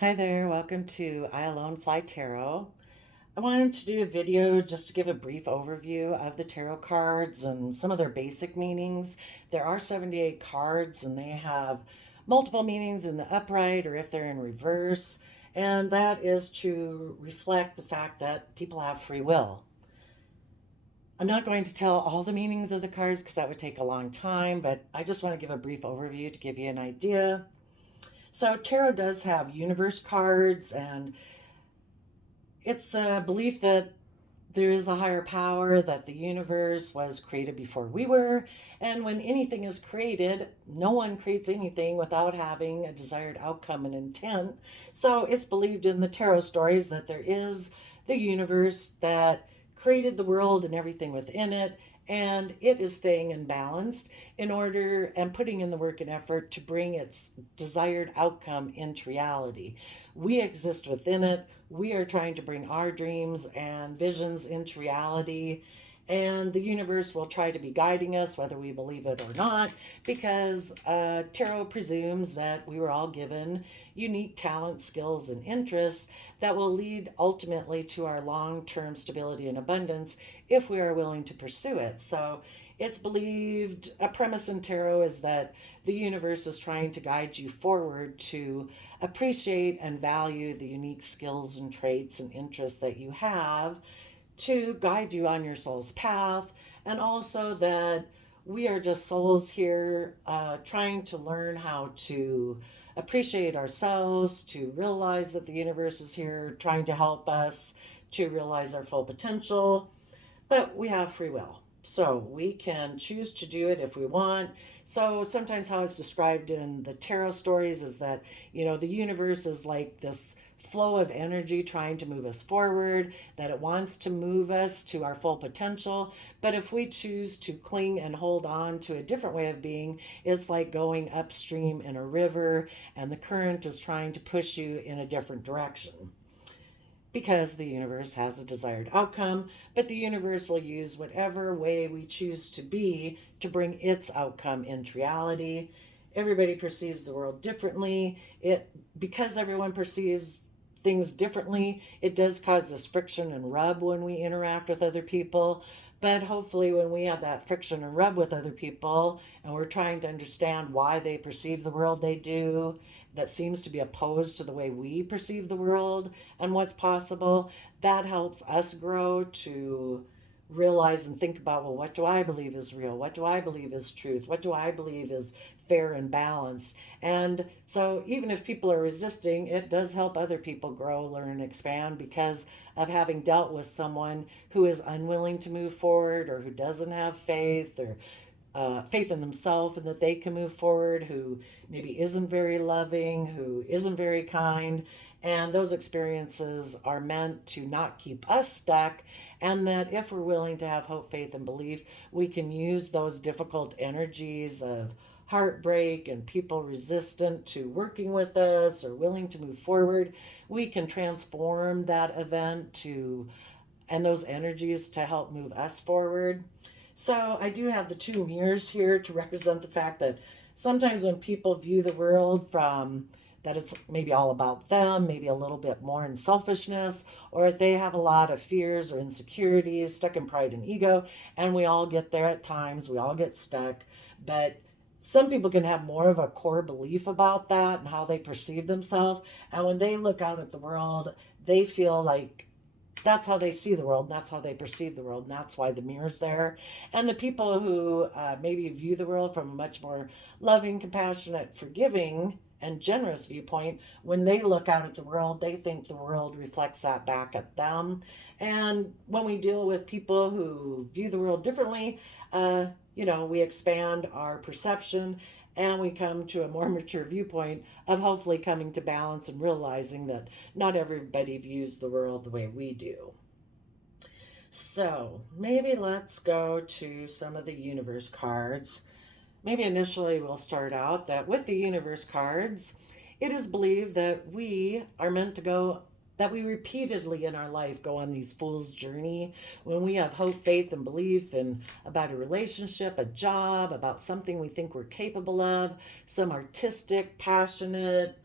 Hi there, welcome to I Alone Fly Tarot. I wanted to do a video just to give a brief overview of the tarot cards and some of their basic meanings. There are 78 cards and they have multiple meanings in the upright or if they're in reverse, and that is to reflect the fact that people have free will. I'm not going to tell all the meanings of the cards because that would take a long time, but I just want to give a brief overview to give you an idea. So, tarot does have universe cards, and it's a belief that there is a higher power, that the universe was created before we were. And when anything is created, no one creates anything without having a desired outcome and intent. So it's believed in the tarot stories that there is the universe that created the world and everything within it, and it is staying in balance in order and putting in the work and effort to bring its desired outcome into reality. We exist within it. We are trying to bring our dreams and visions into reality, and the universe will try to be guiding us whether we believe it or not, because tarot presumes that we were all given unique talents, skills, and interests that will lead ultimately to our long-term stability and abundance if we are willing to pursue it. So it's believed, a premise in tarot is that the universe is trying to guide you forward to appreciate and value the unique skills and traits and interests that you have, to guide you on your soul's path, and also that we are just souls here trying to learn how to appreciate ourselves, to realize that the universe is here trying to help us to realize our full potential. But we have free will. So we can choose to do it if we want. So sometimes how it's described in the tarot stories is that, the universe is like this flow of energy trying to move us forward, that it wants to move us to our full potential. But if we choose to cling and hold on to a different way of being, it's like going upstream in a river and the current is trying to push you in a different direction, because the universe has a desired outcome, but the universe will use whatever way we choose to be to bring its outcome into reality. Everybody perceives the world differently. Because everyone perceives things differently, it does cause this friction and rub when we interact with other people. But hopefully, when we have that friction and rub with other people and we're trying to understand why they perceive the world they do, that seems to be opposed to the way we perceive the world and what's possible, that helps us grow to realize and think about, well, what do I believe is real? What do I believe is truth? What do I believe is fair and balanced? And so even if people are resisting, it does help other people grow, learn, and expand, because of having dealt with someone who is unwilling to move forward, or who doesn't have faith, or faith in themselves and that they can move forward, who maybe isn't very loving, who isn't very kind. And those experiences are meant to not keep us stuck, and that if we're willing to have hope, faith, and belief, we can use those difficult energies of heartbreak and people resistant to working with us or willing to move forward. We can transform that event to and those energies to help move us forward. So I do have the two mirrors here to represent the fact that sometimes when people view the world from that it's maybe all about them, maybe a little bit more in selfishness, or if they have a lot of fears or insecurities, stuck in pride and ego, and we all get there at times, we all get stuck. But some people can have more of a core belief about that and how they perceive themselves. And when they look out at the world, they feel like that's how they see the world, and that's how they perceive the world, and that's why the mirror's there. And the people who maybe view the world from a much more loving, compassionate, forgiving, and generous viewpoint, when they look out at the world, they think the world reflects that back at them. And when we deal with people who view the world differently, we expand our perception and we come to a more mature viewpoint of hopefully coming to balance and realizing that not everybody views the world the way we do. So maybe let's go to some of the universe cards. Maybe initially we'll start out that with the universe cards, it is believed that we are meant to go, that we repeatedly in our life go on these fool's journey when we have hope, faith, and belief in about a relationship, a job, about something we think we're capable of, some artistic, passionate,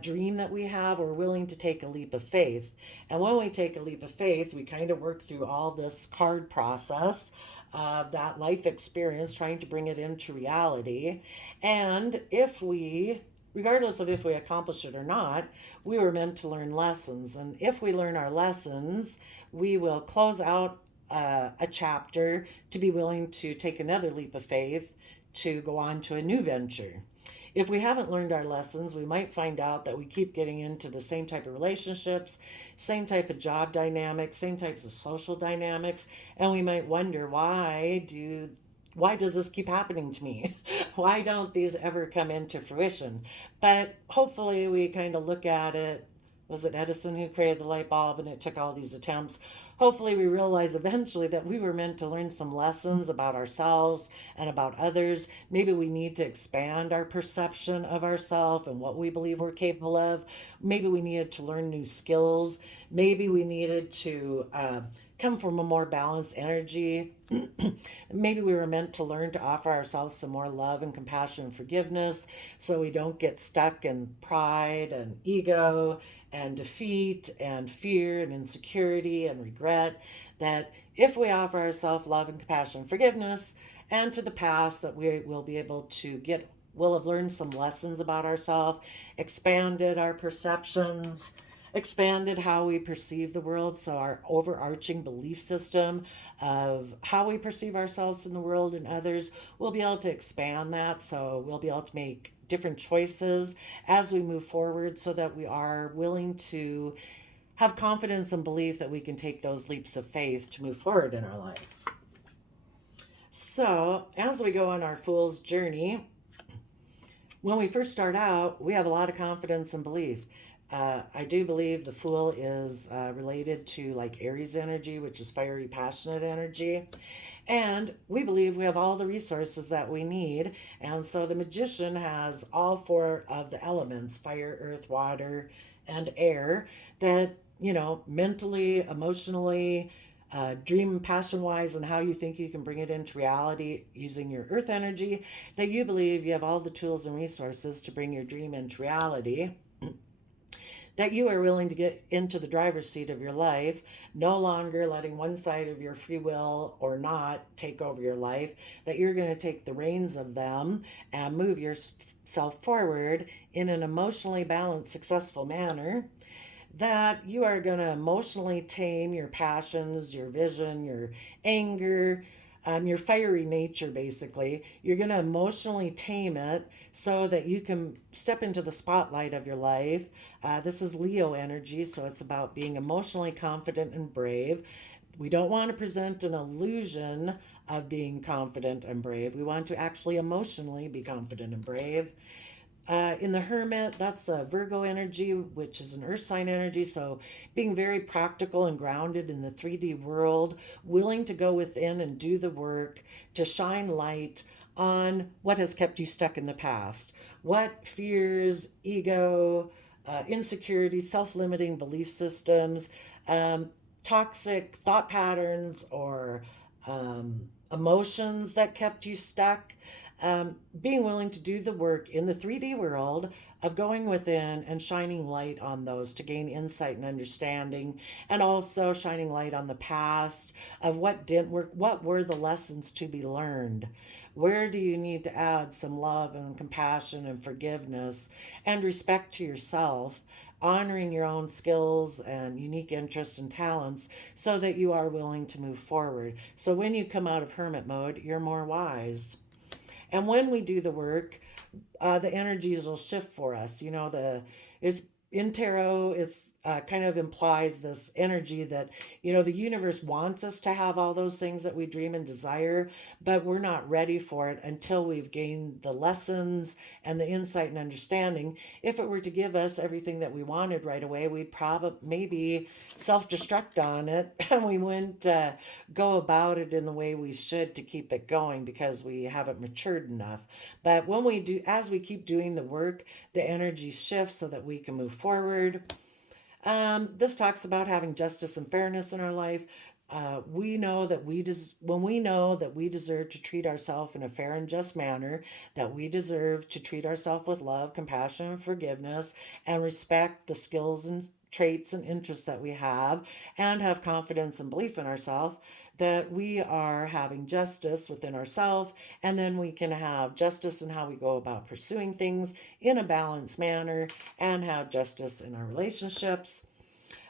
dream that we have, we're willing to take a leap of faith. And when we take a leap of faith, we kind of work through all this card process of that life experience, trying to bring it into reality. And if we, regardless of if we accomplish it or not, we were meant to learn lessons. And if we learn our lessons, we will close out a chapter to be willing to take another leap of faith to go on to a new venture. If we haven't learned our lessons, we might find out that we keep getting into the same type of relationships, same type of job dynamics, same types of social dynamics, and we might wonder why does this keep happening to me? Why don't these ever come into fruition? But hopefully we kind of look at it. Was it Edison who created the light bulb and it took all these attempts? Hopefully we realize eventually that we were meant to learn some lessons about ourselves and about others. Maybe we need to expand our perception of ourselves and what we believe we're capable of. Maybe we needed to learn new skills. Maybe we needed to come from a more balanced energy. Maybe we were meant to learn to offer ourselves some more love and compassion and forgiveness so we don't get stuck in pride and ego and defeat and fear and insecurity and regret. That if we offer ourselves love and compassion and forgiveness and to the past, that we will be able to we'll have learned some lessons about ourselves, expanded our perceptions, expanded how we perceive the world. So our overarching belief system of how we perceive ourselves in the world and others, we'll be able to expand that. So we'll be able to make different choices as we move forward so that we are willing to have confidence and belief that we can take those leaps of faith to move forward in our life. So as we go on our fool's journey, when we first start out, we have a lot of confidence and belief. I do believe the Fool is related to like Aries energy, which is fiery, passionate energy. And we believe we have all the resources that we need. And so the Magician has all four of the elements, fire, earth, water, and air, that, mentally, emotionally, dream passion wise, and how you think you can bring it into reality using your earth energy, that you believe you have all the tools and resources to bring your dream into reality, that you are willing to get into the driver's seat of your life, no longer letting one side of your free will or not take over your life, that you're going to take the reins of them and move yourself forward in an emotionally balanced, successful manner, that you are going to emotionally tame your passions, your vision, your anger, your fiery nature, basically. You're going to emotionally tame it so that you can step into the spotlight of your life. This is Leo energy, so it's about being emotionally confident and brave. We don't want to present an illusion of being confident and brave. We want to actually emotionally be confident and brave. In the Hermit, that's Virgo energy, which is an earth sign energy. So being very practical and grounded in the 3D world, willing to go within and do the work to shine light on what has kept you stuck in the past. What fears, ego, insecurity, self-limiting belief systems, toxic thought patterns, or emotions that kept you stuck. Being willing to do the work in the 3D world of going within and shining light on those to gain insight and understanding, and also shining light on the past of what didn't work, what were the lessons to be learned, where do you need to add some love and compassion and forgiveness and respect to yourself, honoring your own skills and unique interests and talents so that you are willing to move forward. So when you come out of hermit mode, you're more wise. And when we do the work, the energies will shift for us. Is in tarot, it's kind of implies this energy that, the universe wants us to have all those things that we dream and desire, but we're not ready for it until we've gained the lessons and the insight and understanding. If it were to give us everything that we wanted right away, we'd probably maybe self-destruct on it and we wouldn't go about it in the way we should to keep it going because we haven't matured enough. But when we do, as we keep doing the work, the energy shifts so that we can move forward. This talks about having justice and fairness in our life, We know that when we know that we deserve to treat ourselves in a fair and just manner, that we deserve to treat ourselves with love, compassion, and forgiveness, and respect the skills and traits and interests that we and have confidence and belief in ourselves, that we are having justice within ourselves, and then we can have justice in how we go about pursuing things in a balanced manner, and have justice in our relationships.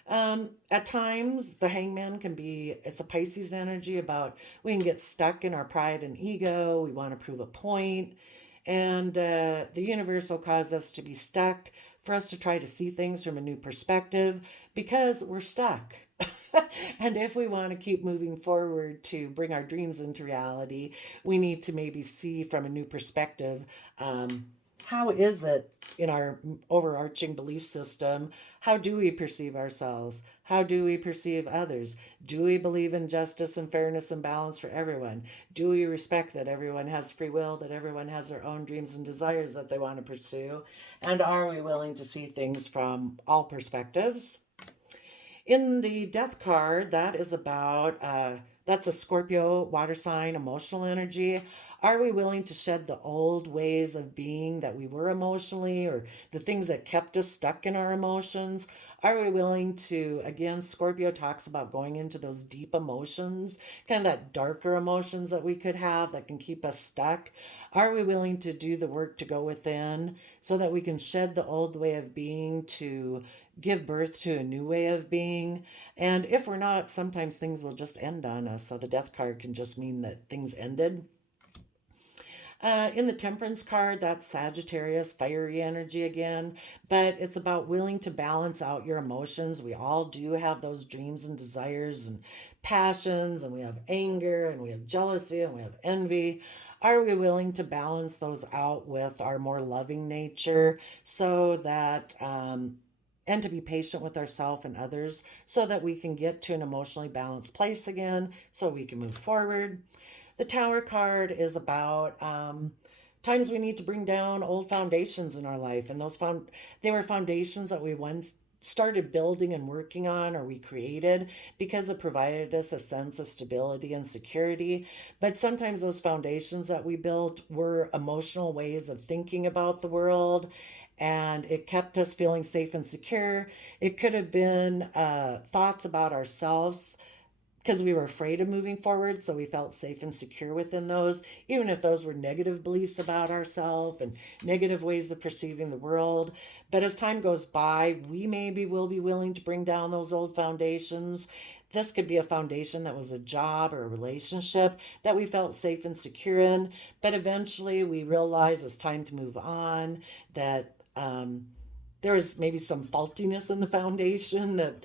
At times, the hangman can be, it's a Pisces energy about we can get stuck in our pride and ego. We want to prove a point. And the universe will cause us to be stuck, for us to try to see things from a new perspective because we're stuck. And if we want to keep moving forward to bring our dreams into reality, we need to maybe see from a new perspective. How is it in our overarching belief system? How do we perceive ourselves? How do we perceive others? Do we believe in justice and fairness and balance for everyone? Do we respect that everyone has free will, that everyone has their own dreams and desires that they want to pursue? And are we willing to see things from all perspectives? In the death card, that is about that's a Scorpio water sign emotional energy. Are we willing to shed the old ways of being that we were emotionally, or the things that kept us stuck in our emotions? Are we willing to, again, Scorpio talks about going into those deep emotions, kind of that darker emotions that we could have that can keep us stuck? Are we willing to do the work to go within so that we can shed the old way of being to give birth to a new way of being? And if we're not, sometimes things will just end on us. So the death card can just mean that things ended. In the Temperance card, that's Sagittarius, fiery energy again, but it's about willing to balance out your emotions. We all do have those dreams and desires and passions, and we have anger, and we have jealousy, and we have envy. Are we willing to balance those out with our more loving nature so that and to be patient with ourselves and others so that we can get to an emotionally balanced place again so we can move forward? The Tower card is about times we need to bring down old foundations in our life, and they were foundations that we once started building and working on, or we created because it provided us a sense of stability and security. But sometimes those foundations that we built were emotional ways of thinking about the world, and it kept us feeling safe and secure. It could have been thoughts about ourselves because we were afraid of moving forward, so we felt safe and secure within those, even if those were negative beliefs about ourselves and negative ways of perceiving the world. But as time goes by, we maybe will be willing to bring down those old foundations. This could be a foundation that was a job or a relationship that we felt safe and secure in, but eventually we realize it's time to move on, that there was maybe some faultiness in the foundation, that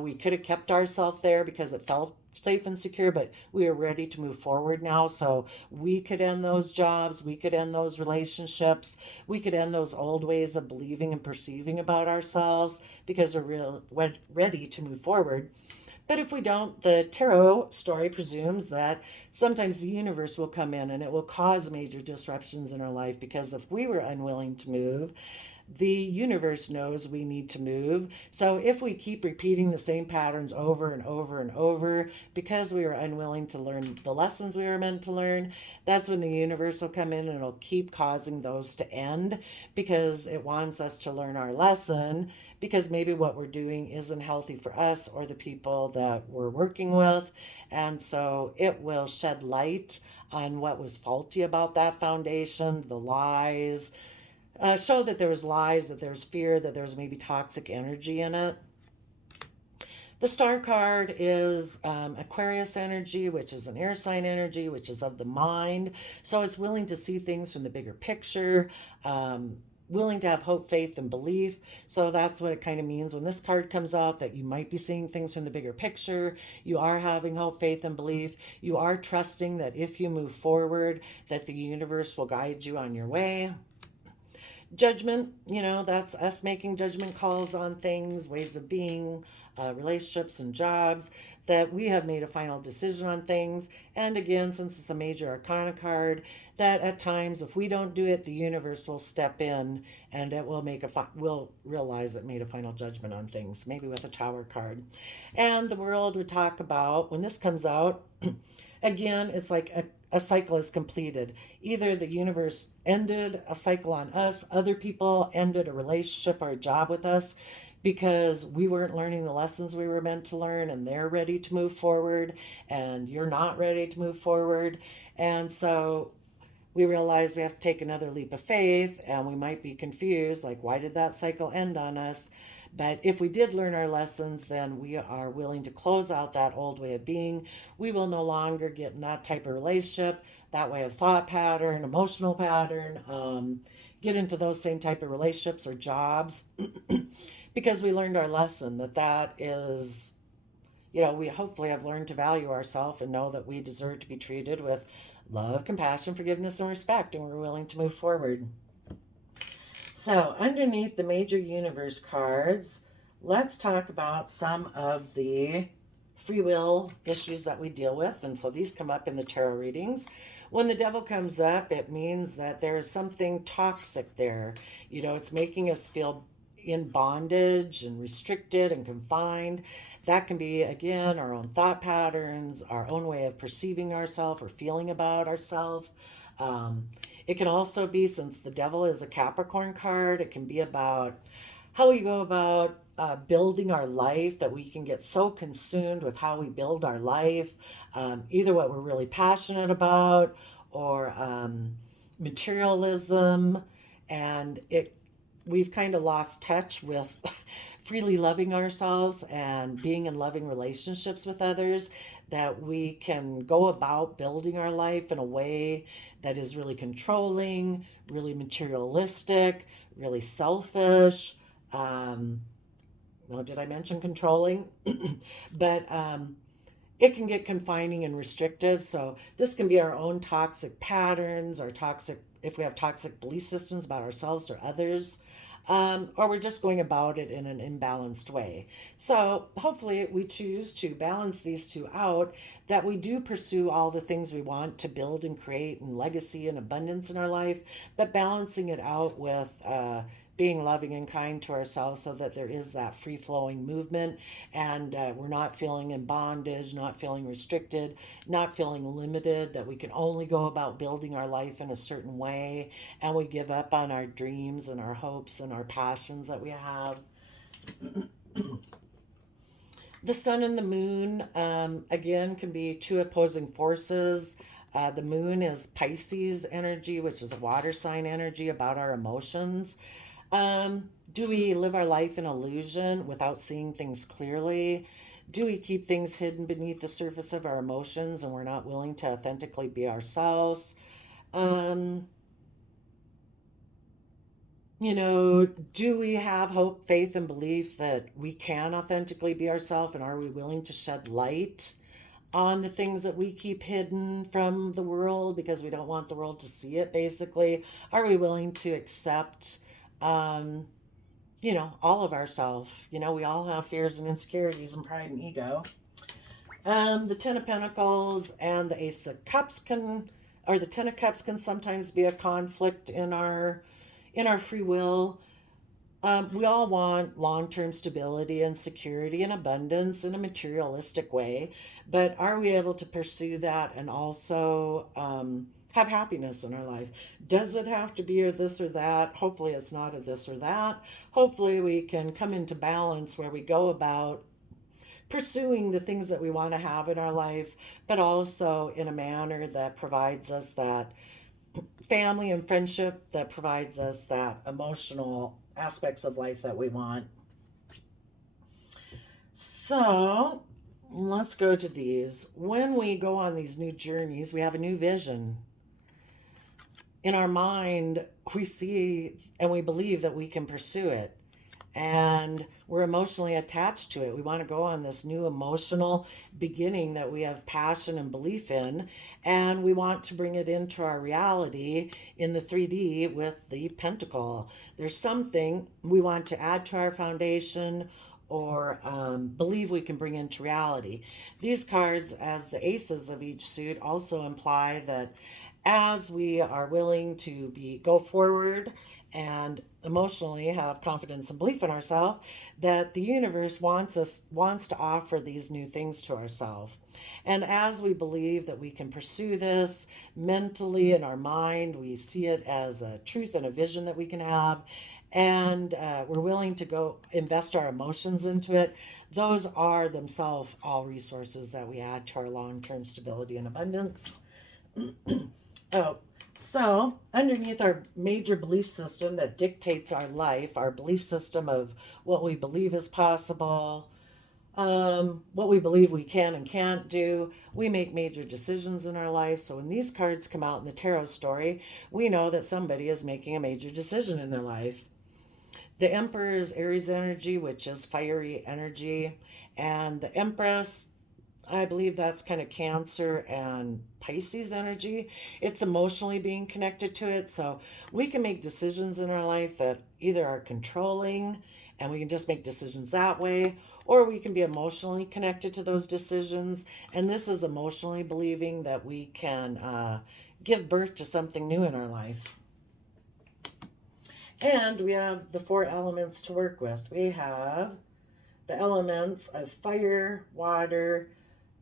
we could have kept ourselves there because it felt safe and secure, but we are ready to move forward now. So we could end those jobs, we could end those relationships, we could end those old ways of believing and perceiving about ourselves because we're ready to move forward. But if we don't, the tarot story presumes that sometimes the universe will come in and it will cause major disruptions in our life, because if we were unwilling to move, the universe knows we need to move. So if we keep repeating the same patterns over and over and over because we are unwilling to learn the lessons we were meant to learn, that's when the universe will come in and it'll keep causing those to end, because it wants us to learn our lesson, because maybe what we're doing isn't healthy for us or the people that we're working with. And so it will shed light on what was faulty about that foundation, the lies, show that there was lies, that there's fear, that there's maybe toxic energy in it. The star card is Aquarius energy, which is an air sign energy, which is of the mind. So it's willing to see things from the bigger picture, willing to have hope, faith, and belief. So that's what it kind of means when this card comes out, that you might be seeing things from the bigger picture. You are having hope, faith, and belief. You are trusting that if you move forward, that the universe will guide you on your way. Judgment, that's us making judgment calls on things, ways of being, relationships and jobs, that we have made a final decision on things. And again, since it's a major arcana card, that at times if we don't do it, the universe will step in and it will will realize it made a final judgment on things, maybe with a Tower card. And the world would talk about, when this comes out, again, it's like a cycle is completed. Either the universe ended a cycle on us, other people ended a relationship or a job with us because we weren't learning the lessons we were meant to learn, and they're ready to move forward and you're not ready to move forward. And so we realize we have to take another leap of faith, and we might be confused, like, why did that cycle end on us? But if we did learn our lessons, then we are willing to close out that old way of being. We will no longer get in that type of relationship, that way of thought pattern, emotional pattern, get into those same type of relationships or jobs because we learned our lesson, that is, we hopefully have learned to value ourselves and know that we deserve to be treated with love, compassion, forgiveness, and respect, and we're willing to move forward. So, underneath the major universe cards, let's talk about some of the free will issues that we deal with. And so these come up in the tarot readings. When the devil comes up, it means that there is something toxic there. It's making us feel in bondage and restricted and confined. That can be, again, our own thought patterns, our own way of perceiving ourselves or feeling about ourselves. Um, it can also be, since the devil is a Capricorn card, it can be about how we go about building our life, that we can get so consumed with how we build our life, either what we're really passionate about or materialism. And we've kind of lost touch with freely loving ourselves and being in loving relationships with others, that we can go about building our life in a way that is really controlling, really materialistic, really selfish. Well, did I mention controlling? But it can get confining and restrictive. So this can be our own toxic patterns, if we have toxic belief systems about ourselves or others, or we're just going about it in an imbalanced way. So hopefully we choose to balance these two out, that we do pursue all the things we want to build and create and legacy and abundance in our life, but balancing it out with being loving and kind to ourselves, so that there is that free flowing movement, and we're not feeling in bondage, not feeling restricted, not feeling limited, that we can only go about building our life in a certain way, and we give up on our dreams and our hopes and our passions that we have. The sun and the moon, again, can be two opposing forces. The moon is Pisces energy, which is a water sign energy about our emotions. Do we live our life in illusion without seeing things clearly? Do we keep things hidden beneath the surface of our emotions and we're not willing to authentically be ourselves? Um, do we have hope, faith, and belief that we can authentically be ourselves? And are we willing to shed light on the things that we keep hidden from the world because we don't want the world to see it, basically? Are we willing to accept, um, all of ourselves? We all have fears and insecurities and pride and ego. The Ten of Pentacles and the Ace of Cups or the Ten of Cups can sometimes be a conflict in our free will. We all want long-term stability and security and abundance in a materialistic way, but are we able to pursue that and also have happiness in our life? Does it have to be a this or that? Hopefully it's not a this or that. Hopefully we can come into balance where we go about pursuing the things that we want to have in our life, but also in a manner that provides us that family and friendship, that provides us that emotional aspects of life that we want. So let's go to these. When we go on these new journeys, we have a new vision. In our mind, we see and we believe that we can pursue it. and we're emotionally attached to it. We want to go on this new emotional beginning that we have passion and belief in, and we want to bring it into our reality in the 3D with the pentacle. There's something we want to add to our foundation or believe we can bring into reality. These cards, as the aces of each suit, also imply that as we are willing to go forward and emotionally have confidence and belief in ourselves, that the universe wants to offer these new things to ourselves. And as we believe that we can pursue this mentally in our mind, we see it as a truth and a vision that we can have, and we're willing to go invest our emotions into it. Those are themselves all resources that we add to our long-term stability and abundance. Oh, so underneath our major belief system that dictates our life, our belief system of what we believe is possible, what we believe we can and can't do, we make major decisions in our life. So when these cards come out in the tarot story, we know that somebody is making a major decision in their life. The Emperor is Aries energy, which is fiery energy, and the Empress, I believe that's kind of Cancer and Pisces energy. It's emotionally being connected to it. So we can make decisions in our life that either are controlling and we can just make decisions that way, or we can be emotionally connected to those decisions. And this is emotionally believing that we can give birth to something new in our life. And we have the 4 elements to work with. We have the elements of fire, water,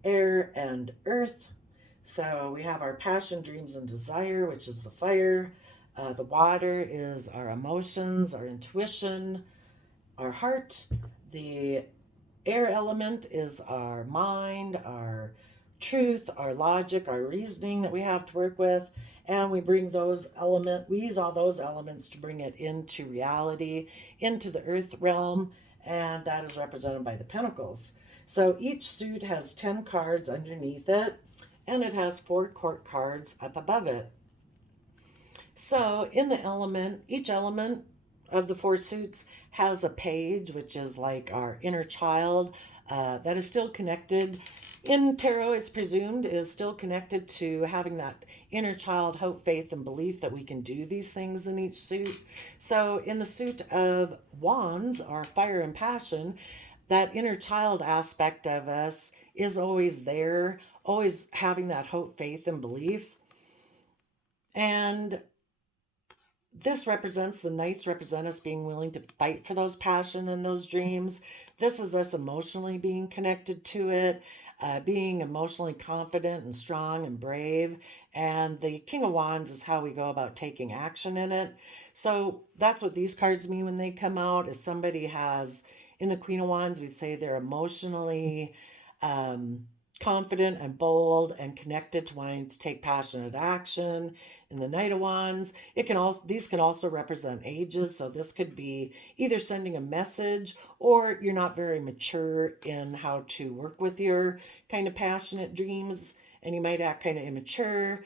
air, and earth. So we have our passion, dreams, and desire, which is the fire. The water is our emotions, our intuition, our heart. The air element is our mind, our truth, our logic, our reasoning that we have to work with. And we use all those elements to bring it into reality, into the earth realm, and that is represented by the Pentacles. So each suit has 10 cards underneath it, and it has 4 court cards up above it. So in each element of the 4 suits has a page, which is like our inner child, that is still connected. In tarot, it's presumed is still connected to having that inner child hope, faith, and belief that we can do these things in each suit. So in the suit of Wands, our fire and passion, that inner child aspect of us is always there, always having that hope, faith, and belief. And this represents the Knights represent us being willing to fight for those passion and those dreams. This is us emotionally being connected to it, being emotionally confident and strong and brave. And the King of Wands is how we go about taking action in it. So that's what these cards mean when they come out. Is somebody has, in the Queen of Wands, we say they're emotionally confident and bold and connected to wanting to take passionate action. In the Knight of Wands, these can also represent ages. So this could be either sending a message, or you're not very mature in how to work with your kind of passionate dreams, and you might act kind of immature.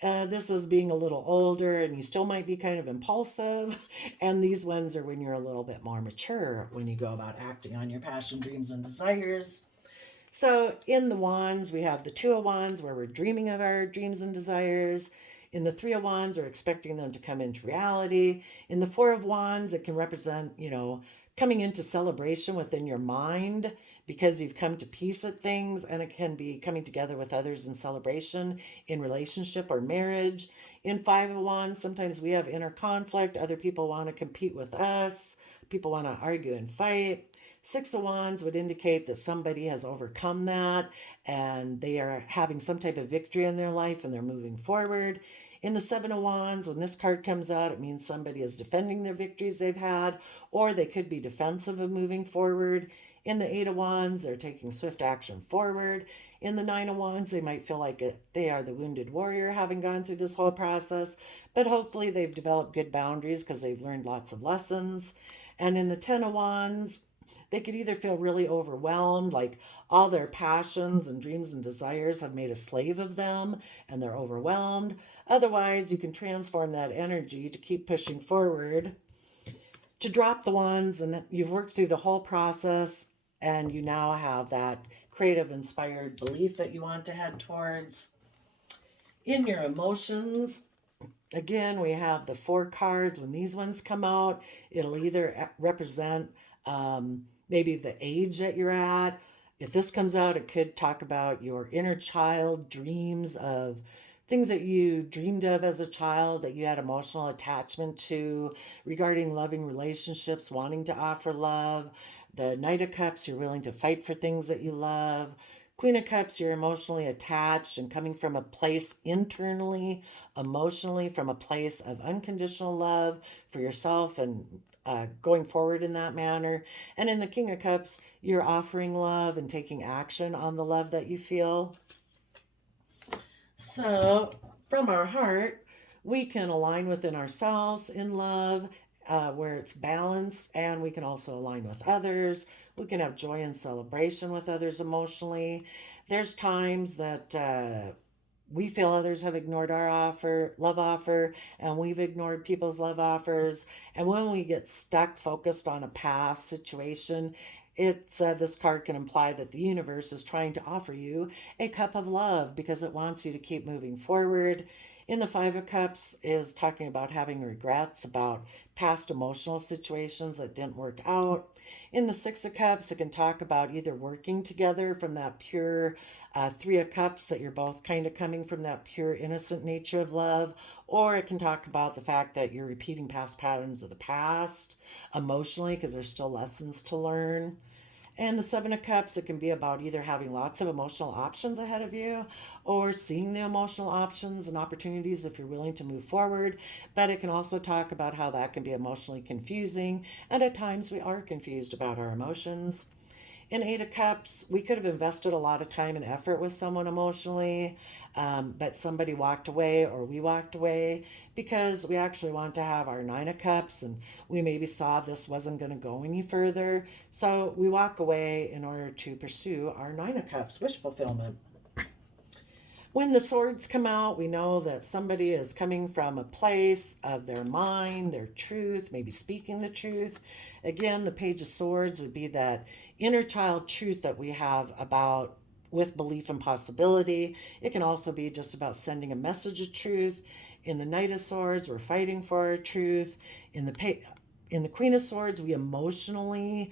This is being a little older, and you still might be kind of impulsive. And these ones are when you're a little bit more mature when you go about acting on your passion, dreams, and desires. So in the Wands, we have the 2 of Wands, where we're dreaming of our dreams and desires. In the 3 of Wands, we're expecting them to come into reality. In the 4 of Wands, it can represent, coming into celebration within your mind because you've come to peace at things, and it can be coming together with others in celebration in relationship or marriage. In 5 of Wands, sometimes we have inner conflict. Other people want to compete with us. People want to argue and fight. 6 of Wands would indicate that somebody has overcome that and they are having some type of victory in their life and they're moving forward. In the 7 of Wands, when this card comes out, it means somebody is defending their victories they've had, or they could be defensive of moving forward. In the 8 of Wands, they're taking swift action forward. In the 9 of Wands, they might feel like they are the wounded warrior having gone through this whole process, but hopefully they've developed good boundaries because they've learned lots of lessons. And in the 10 of Wands, they could either feel really overwhelmed, like all their passions and dreams and desires have made a slave of them and they're overwhelmed. Otherwise, you can transform that energy to keep pushing forward, to drop the ones, and you've worked through the whole process, and you now have that creative, inspired belief that you want to head towards. In your emotions, again, we have the 4 cards. When these ones come out, it'll either represent maybe the age that you're at. If this comes out, it could talk about your inner child dreams of things that you dreamed of as a child that you had emotional attachment to regarding loving relationships, wanting to offer love. The Knight of Cups, you're willing to fight for things that you love. Queen of Cups, you're emotionally attached and coming from a place internally, emotionally, from a place of unconditional love for yourself and going forward in that manner. And in the King of Cups, you're offering love and taking action on the love that you feel. So, from our heart, we can align within ourselves in love where it's balanced, and we can also align with others. We can have joy and celebration with others emotionally. There's times that we feel others have ignored our love offer, and we've ignored people's love offers. And when we get stuck, focused on a past situation, it's this card can imply that the universe is trying to offer you a cup of love because it wants you to keep moving forward. In the 5 of Cups is talking about having regrets about past emotional situations that didn't work out. In the 6 of Cups, it can talk about either working together from that pure 3 of Cups, that you're both kind of coming from that pure innocent nature of love, or it can talk about the fact that you're repeating past patterns of the past emotionally because there's still lessons to learn. And the 7 of Cups, it can be about either having lots of emotional options ahead of you or seeing the emotional options and opportunities if you're willing to move forward. But it can also talk about how that can be emotionally confusing. And at times we are confused about our emotions. In 8 of Cups, we could have invested a lot of time and effort with someone emotionally, but somebody walked away or we walked away because we actually want to have our 9 of Cups, and we maybe saw this wasn't going to go any further. So we walk away in order to pursue our 9 of Cups, wish fulfillment. When the swords come out, we know that somebody is coming from a place of their mind, their truth, maybe speaking the truth. Again, the Page of Swords would be that inner child truth that we have about with belief and possibility. It can also be just about sending a message of truth. In the Knight of Swords, we're fighting for our truth. In the Queen of Swords, we emotionally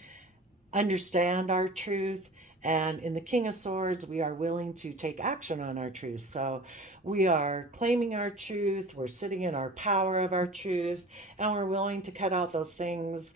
understand our truth. And in the King of Swords, we are willing to take action on our truth. So we are claiming our truth, we're sitting in our power of our truth, and we're willing to cut out those things,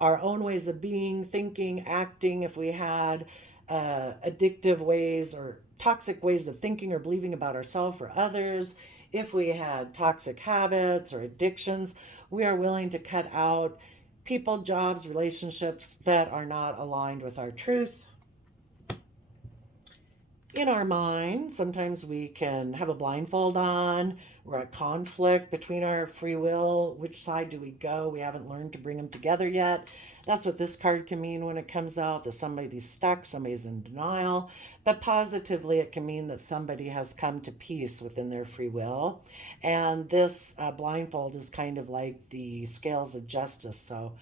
our own ways of being, thinking, acting, if we had addictive ways or toxic ways of thinking or believing about ourselves or others. If we had toxic habits or addictions, we are willing to cut out people, jobs, relationships that are not aligned with our truth. In our mind, sometimes we can have a blindfold on. We're at conflict between our free will. Which side do we go? We haven't learned to bring them together yet. That's what this card can mean when it comes out, that somebody's stuck, somebody's in denial. But positively, it can mean that somebody has come to peace within their free will. And this blindfold is kind of like the scales of justice. So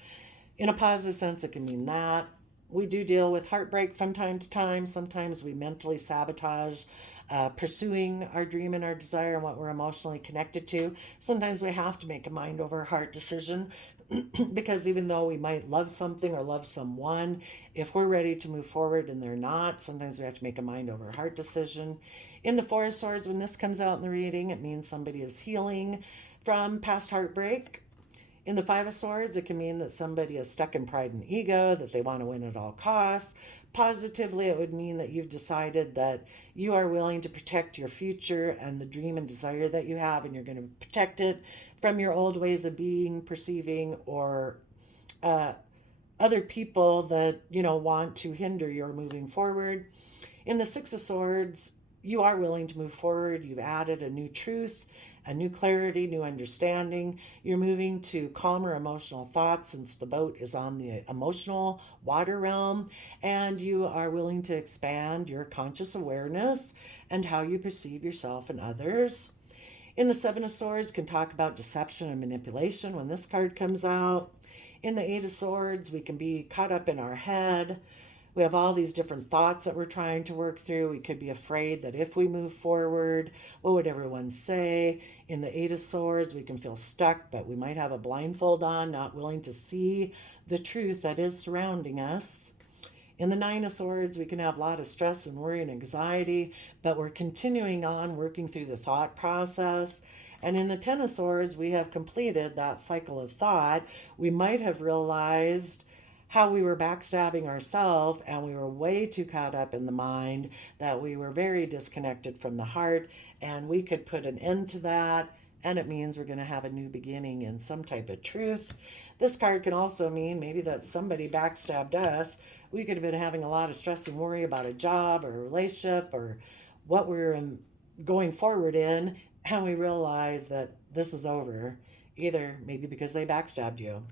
in a positive sense, it can mean that. We do deal with heartbreak from time to time. Sometimes we mentally sabotage pursuing our dream and our desire and what we're emotionally connected to. Sometimes we have to make a mind over heart decision because even though we might love something or love someone, if we're ready to move forward and they're not, sometimes we have to make a mind over heart decision. In the 4 of Swords, when this comes out in the reading, it means somebody is healing from past heartbreak. In the 5 of Swords, it can mean that somebody is stuck in pride and ego, that they want to win at all costs. Positively, it would mean that you've decided that you are willing to protect your future and the dream and desire that you have, and you're going to protect it from your old ways of being, perceiving, or other people that, want to hinder your moving forward. In the 6 of Swords, you are willing to move forward. You've added a new truth, a new clarity, new understanding. You're moving to calmer emotional thoughts since the boat is on the emotional water realm, and you are willing to expand your conscious awareness and how you perceive yourself and others. In the 7 of Swords can talk about deception and manipulation when this card comes out. In the Eight of Swords, we can be caught up in our head. We have all these different thoughts that we're trying to work through. We could be afraid that if we move forward, what would everyone say? In the Eight of Swords, we can feel stuck, but we might have a blindfold on, not willing to see the truth that is surrounding us. In the Nine of Swords, we can have a lot of stress and worry and anxiety, but we're continuing on working through the thought process. And in the Ten of Swords, we have completed that cycle of thought. We might have realized how we were backstabbing ourselves, and we were way too caught up in the mind that we were very disconnected from the heart, and we could put an end to that. And it means we're going to have a new beginning in some type of truth. This card can also mean maybe that somebody backstabbed us. We could have been having a lot of stress and worry about a job or a relationship or what we're going forward in, and we realize that this is over, either maybe because they backstabbed you.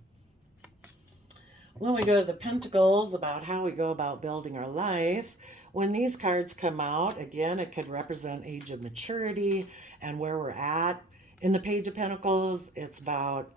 When we go to the Pentacles, about how we go about building our life, when these cards come out, again, it could represent age of maturity and where we're at. In the Page of Pentacles, it's about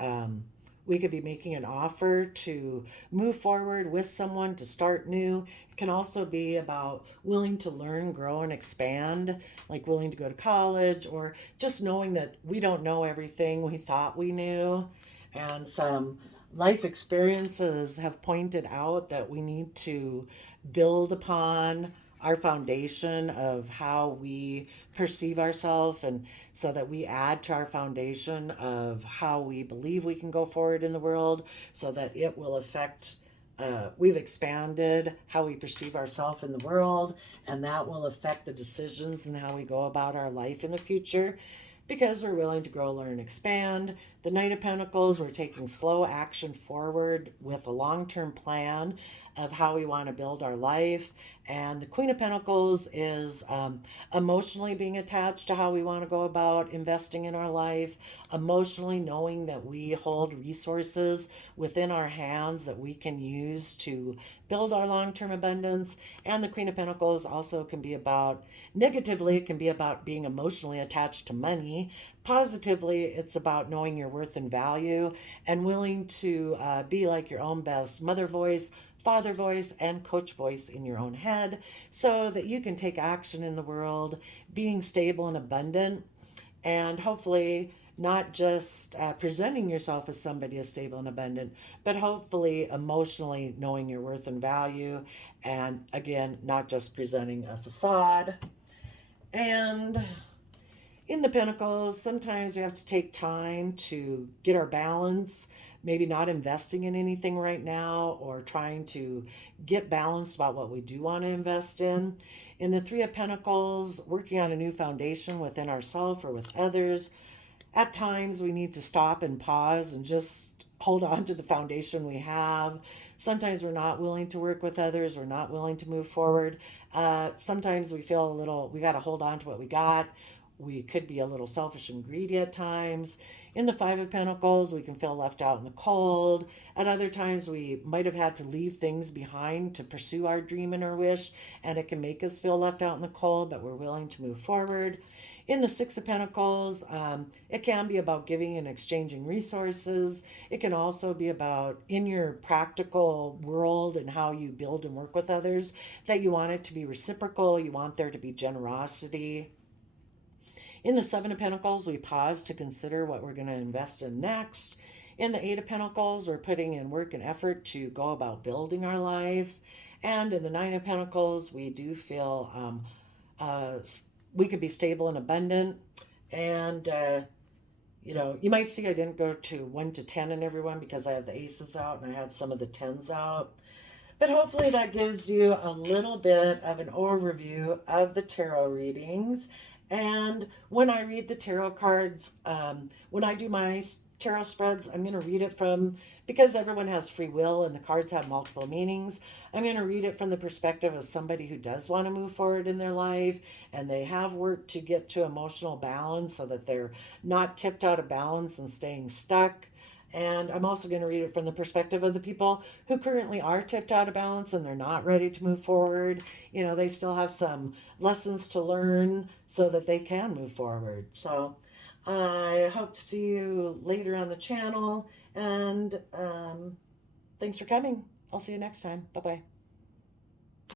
we could be making an offer to move forward with someone, to start new. It can also be about willing to learn, grow, and expand, like willing to go to college, or just knowing that we don't know everything we thought we knew. And some life experiences have pointed out that we need to build upon our foundation of how we perceive ourselves, and so that we add to our foundation of how we believe we can go forward in the world, so that it will affect we've expanded how we perceive ourselves in the world, and that will affect the decisions and how we go about our life in the future, because we're willing to grow, learn, expand. The Knight of Pentacles, we're taking slow action forward with a long-term plan of how we want to build our life. And the Queen of Pentacles is emotionally being attached to how we want to go about investing in our life, emotionally knowing that we hold resources within our hands that we can use to build our long-term abundance. And the Queen of Pentacles also can be about, negatively, it can be about being emotionally attached to money. Positively, it's about knowing your worth and value and willing to be like your own best mother voice, father voice, and coach voice in your own head, so that you can take action in the world, being stable and abundant, and hopefully not just presenting yourself as somebody as stable and abundant, but hopefully emotionally knowing your worth and value, and again, not just presenting a facade. And in the Pentacles, sometimes we have to take time to get our balance, maybe not investing in anything right now, or trying to get balanced about what we do want to invest in. In the Three of Pentacles, working on a new foundation within ourselves or with others. At times, we need to stop and pause and just hold on to the foundation we have. Sometimes we're not willing to work with others, we're not willing to move forward. Sometimes we feel a little, we got to hold on to what we got. We could be a little selfish and greedy at times. In the Five of Pentacles, we can feel left out in the cold. At other times, we might have had to leave things behind to pursue our dream and our wish, and it can make us feel left out in the cold, but we're willing to move forward. In the Six of Pentacles, it can be about giving and exchanging resources. It can also be about, in your practical world and how you build and work with others, that you want it to be reciprocal, you want there to be generosity. In the Seven of Pentacles, we pause to consider what we're going to invest in next. In the Eight of Pentacles, we're putting in work and effort to go about building our life. And in the Nine of Pentacles, we do feel we could be stable and abundant. And, you might see I didn't go to 1 to 10 in everyone because I have the aces out and I had some of the 10s out. But hopefully that gives you a little bit of an overview of the tarot readings. And when I read the tarot cards, when I do my tarot spreads, I'm going to read it from, because everyone has free will and the cards have multiple meanings, I'm going to read it from the perspective of somebody who does want to move forward in their life, and they have worked to get to emotional balance so that they're not tipped out of balance and staying stuck. And I'm also going to read it from the perspective of the people who currently are tipped out of balance and they're not ready to move forward. They still have some lessons to learn so that they can move forward. So I hope to see you later on the channel. And Thanks for coming. I'll see you next time. Bye bye.